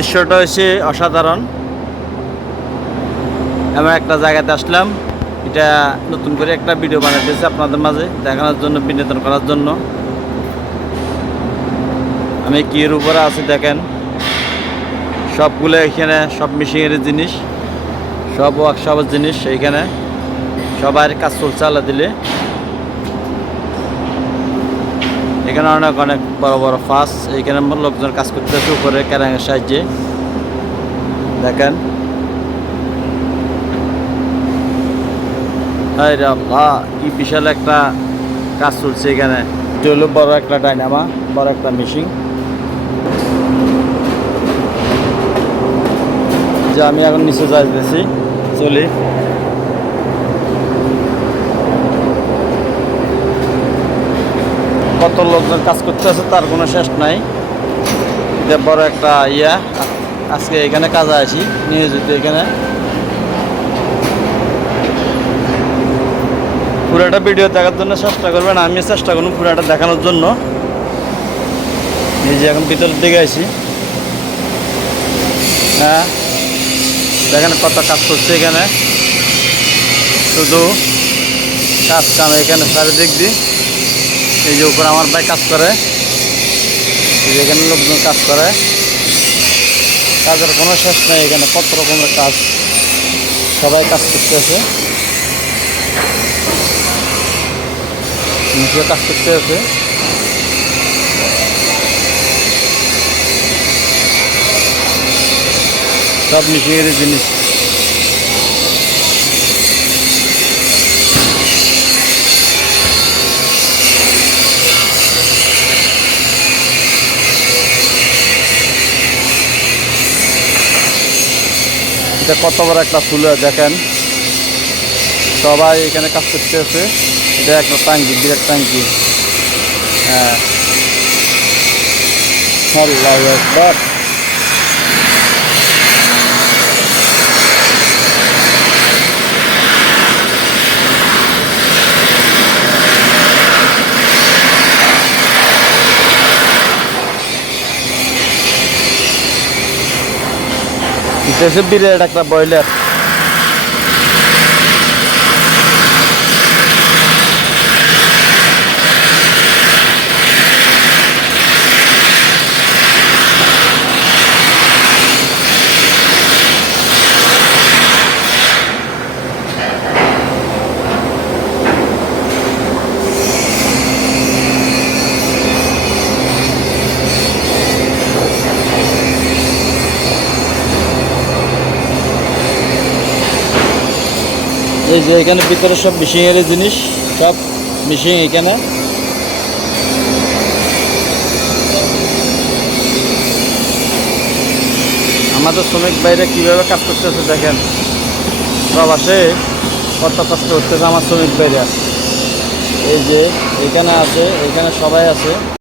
দৃশ্যটা হচ্ছে অসাধারণ। এমন একটা জায়গাতে আসলাম। এটা নতুন করে একটা ভিডিও বানাতেছি আপনাদের মাঝে, দেখানোর জন্য, বিনোদন করার জন্য। আমি কির উপরে আছি দেখেন। সবগুলো এখানে, সব মিশিংয়ের জিনিস, সব ওয়ার্কশপের জিনিস এইখানে। সবার কাজ চলছে আল্লাহ দিলে। এখানে অনেক অনেক বড় বড় ফাঁস। এইখানে লোকজন কাজ করতেছে উপরে ক্যারাঙের সাহায্যে। দেখেন। কি বিশাল একটা কাজ চলছে এখানে। হলো বড় একটা ডাইনামা, বড় একটা মেশিন। যে আমি এখন নিচে যাইতেছি, চলি। কত লোকজন কাজ করতেছে তার কোনো শেষ নাই। এটা বড় একটা ইয়া। আজকে এখানে কাজে আছি নিয়োজিত এখানে। পুরাটা ভিডিও দেখার জন্য চেষ্টা করবেন, আমি চেষ্টা করুন পুরাটা দেখানোর জন্য। যে এখন ভিতরের দিকে আছি হ্যাঁ দেখেন কত কাজ করছে এখানে। শুধু কাজ কাম এখানে চারিদিক দিয়ে। এই যে উপরে আমার ভাই কাজ করে। এখানে লোকজন কাজ করে। কাজের কোনো শেষ নেই এখানে কত রকমের কাজ। সবাই কাজ করতেছে। নিচে কাজ করতে আছে সব মিশিয়ে জিনিস। এটা কত বড় একটা ফুল দেখেন। সবাই এখানে কাজ করতে আছে এটা একটা ট্যাঙ্কি, বিরাট টাঙ্কি হ্যাঁ। আল্লাহু এটা হচ্ছে বিরাট একটা বয়লার এই যে এখানে ভিতরে সব মিশিংয়ের জিনিস, সব মিশিং এখানে। আমাদের শ্রমিক বাইরে কীভাবে কাজ করতেছে দেখেন। প্রবাসে কত কষ্ট করতেছে আমার শ্রমিক বাইরে এই যে এখানে আছে, এখানে সবাই আছে।